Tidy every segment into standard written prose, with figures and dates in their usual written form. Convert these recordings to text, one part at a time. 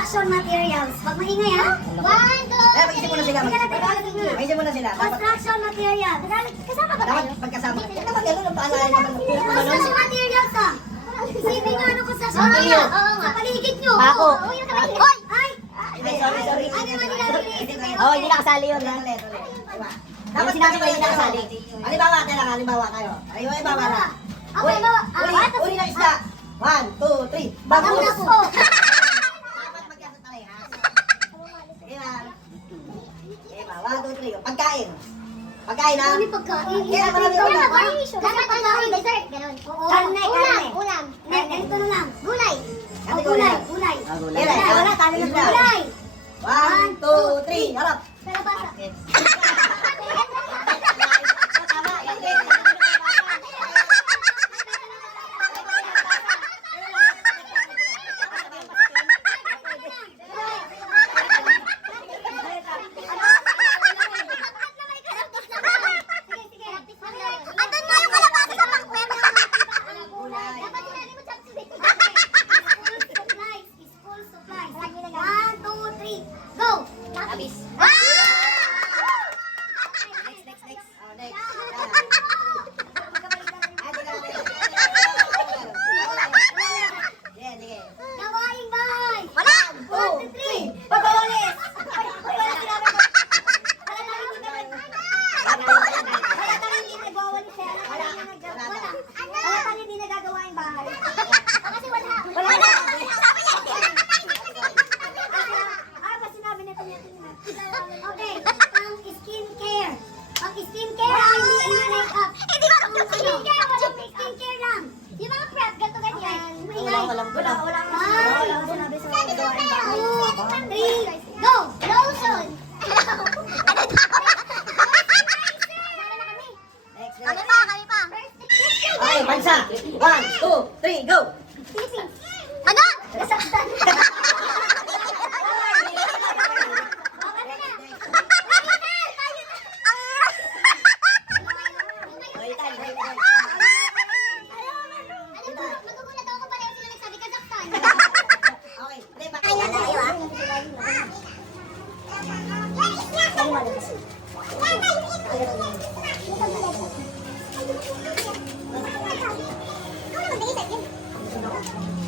Construction materials. Pag maingay ha? 1, 2, 3. Mag-isip muna sila. Mag-isip muna sila. Construction materials. Kasama ba Dapat tayo? magkasama. Kaya naman gano'n ang paalala naman. Construction materials ha? Isipin nyo ano construction materials? Sa paligid nyo. Bako. Oo, yung kapatid. Hoy! Ay! Sorry. Ano naman nila iniisip kayo? Oo, hindi nakasali yun. Ulit. Dapat sinabi ko hindi nakasali. Halimbawa, kailangan halimbawa kayo. Halimbawa na. Okay, bawa. Uli na isda. 1, 2, 3. Bangus Bangus. po. Dapat magkasot parehas. Diba? Diba? 1, 2, 3. Pagkain. Pagkain ha? Marami pagkain. Kaya marami ulam. Dapat pagkain. Dessert. Ganun. Karne. Ulam. Ganito na lang. Gulay. Ano Gulay. gulay? Gulay. Gulay. Wala, talo na Isda. gulay. 1, 2, 3. Harap. Kalabasa. Okay, ang skincare. Ang skincare ay hindi makeup. Hindi ba skincare? Walang skincare lang. Yung mga prep, gato ganyan. Walang sinabi sa mga gawain. 2, 3, go! Lotion! Kami pa! Okay, bansa. 1, 2, 3, go. Ano? Nasaktan. Magugulat ako kung pareho sila nagsabi Kazakhstan. Okay, diba?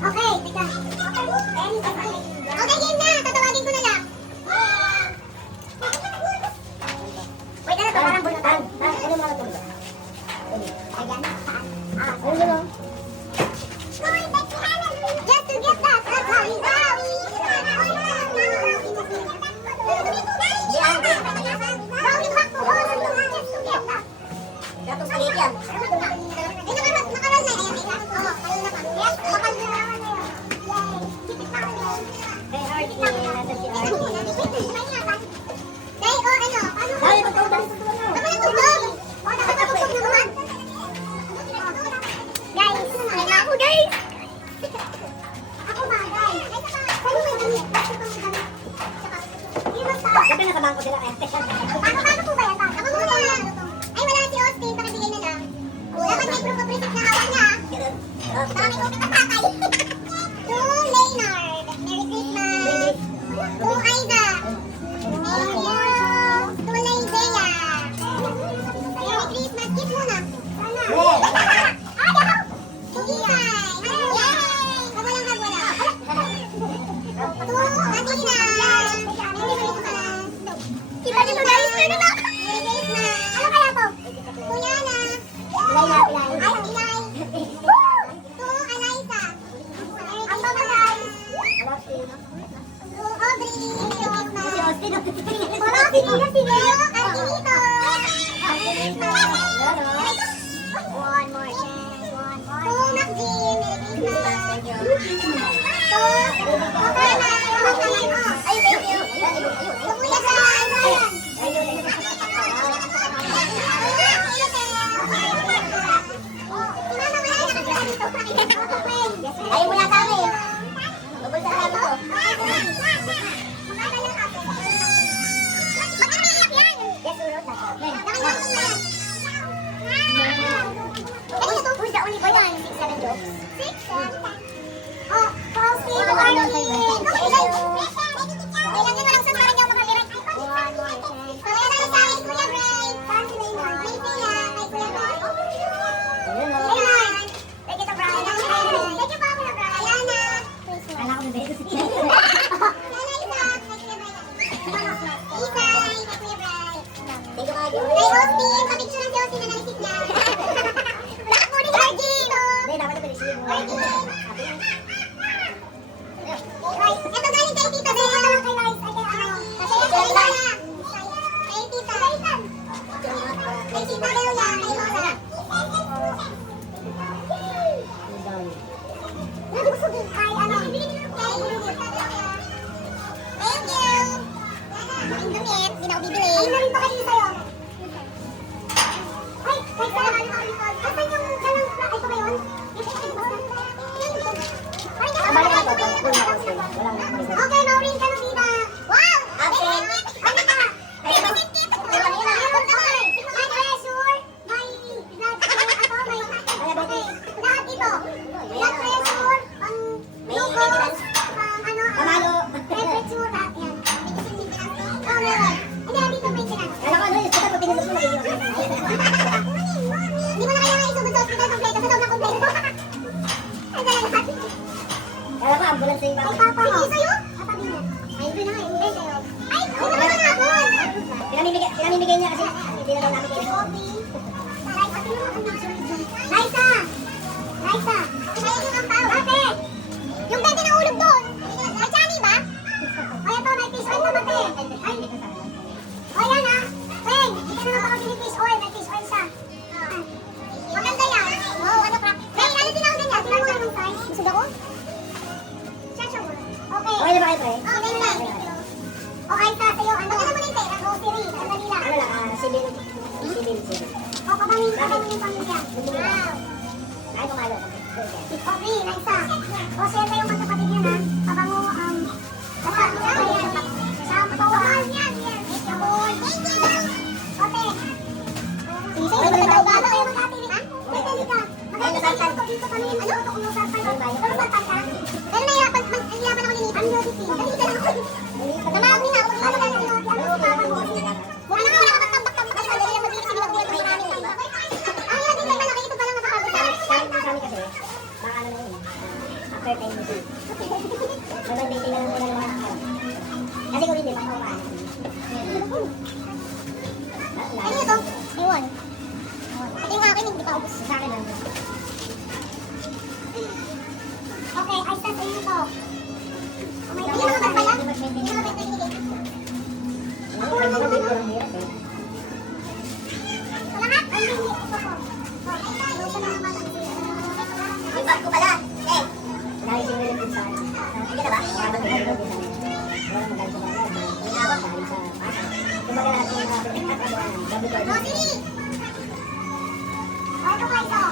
Okay, teka. Okay, game na. Tatawagin ko na lang. Wait, ano to? Parang bunutan. Ano mga ito? Ayan. Saan? Just to get that. Gatong salit yan. Nakaroon na. Ayan, ika. Oo, kayo na pa. Yes, bakal na naman na yun. Yay. Kay RT, nasa si RT. Kay, o ano? Dali, magtawag. Naman ang tugtog. O, nakatugtog naman. Guys, kaya ako guys. Ako ba, guys? Sa'yo may damit. Bakit ko may damit? Siyempre nasa bangko sila. Paano po ba yan? Ako muna. Ay, wala si Austin. Pakibigay na lang. Dapat may proof of receipt na hawak niya. Baka may utang ang tatay. To Leonard. Merry Christmas. To Aiza. Thank you. To Laizea. Merry Christmas. Kiss muna. Sana. To Isay. Yay! Kawalang kagwala. To Atina. Merry Christmas. Kita nito guys. Merry Christmas. Ano kaya to? To Yana. Ay, Ilay. To Eliza. Ang babalay. To Audrey. Merry Christmas. Wala, sino? Artilito. Merry Christmas. One more chance. To Maxine. Merry Christmas. To Okana. Ay, thank you. To Kuya San. Ayaw mo yata kami. Bubul sa kami ko. Mag-iiyak yan. Yes, urot na to. Nakalimutan mo yan. Kanina to? Who's the only boy na? 6, 7 jokes? 6, 7. Oh, Paul Steve. Kay Austin, papicture si Austin na naisip niya. Lahat mo ni Virgin. Hindi, dapat ito receive. Virgin. Guys, ito galing kay Tita Bea. Ito lang kay Rice. Ay, kay ano. Kasi kay Tita. Kay Tita. Kay Tita Bea. Kay Lola. Hindi ko sabihin. Kay ano. Kay Thank you. Making damit. Hindi na ako bibili. Ano na rin pa kayo sa'yo? Ay, kay Sarah. Asan yung dalang... Ay, ito ba yun? Balik na to. Full na kasi. Walang nag-reserve. Okay, Maureen ka na, Tita. Wow! Absent. Ano ka? Ay, bakit kita? May pressure, may blood, okay. Lahat ito. Blood pressure, pang glucose, pang ano, Pamalo. temperature, lahat yan. May kasi maintenance. Oh, meron. Hindi na dito maintenance. Kala ko ano yun, kita pag pinindot mo magiging okay. Hindi mo na kailangan isugod sa hospital kompleto, sa loob ng kompleto. Ay, dala lahat. Kala ko ambulance yung Ay, papa. papa mo. Hindi sa'yo? Katabi niya. Ay, hindi na nga, hindi sa'yo. Ay, hindi naman hapon. Pinamimigay niya kasi hindi na daw namin kayo. Liza! Liza! Kaya yung ang tao. Ate! Yung bente na ulog doon. Ay, Chani ba? Ay, ito, may fish oil naman, te. Ay, o yan ha. Peng, hindi ka na napakabili fish oil. May fish oil siya. Maganda yan. Wow, ano ka? Peng, ano tinawag niya? Tinawag niya ng size. Gusto ako? Siya siya muna. Okay. Okay na ba kayo, pre? Okay na. O, ay, sa sa'yo, ano na muna yung pera? Grocery. Sandali lang. Ano lang, civil. O, pamangin pamilya. Wow. Ay, pumalo. Okay, Liza. O, share kayong magkapatid yan, ha? Pabango, shampoo, yan. Thank you. Okay. Sige, magkataw ba? Kayo magkatili, ha? May tali ka. Magkatili ko dito kami. Ano? Ito kung nasarpan. Pero sarpan ka? Pero nahirapan ako linipan. Ang beauty. Kasi ka lang ako. Namawag nila ako. Ano lang yung papa mo? Ano nga wala ka magtambak-tambak. Kasi madali lang mabilis. Hindi magbulat ng maraming tambak. Ang hirap din kay malaki. Ito pa lang nakapagod. Kami kasi, baka ano na yun. After 10 minutes. So, nag-dating na lang muna ng mga araw. Kasi kung hindi, baka kumain. Ano ito? Iwan. Ito yung akin, hindi pa ubos. Sa akin lang. Okay, ay sa inyo to. May hindi naman pala. Hindi naman pala binigay. Ano, ano ba dito lang hirap eh. Sa lahat, ang binigay ko po. Okay, lotion na naman ang Yung bag ko pala. Eh! Dahil si William din sa akin. Hindi ka na ba? Habang may gagawin sa akin. Wala magaling sa mga gagawin. Hindi na ako dahil sa pasok. Kumbaga lahat yung mga pinagkakabuan. Gabi ko. Grocery! O, ito pa ito.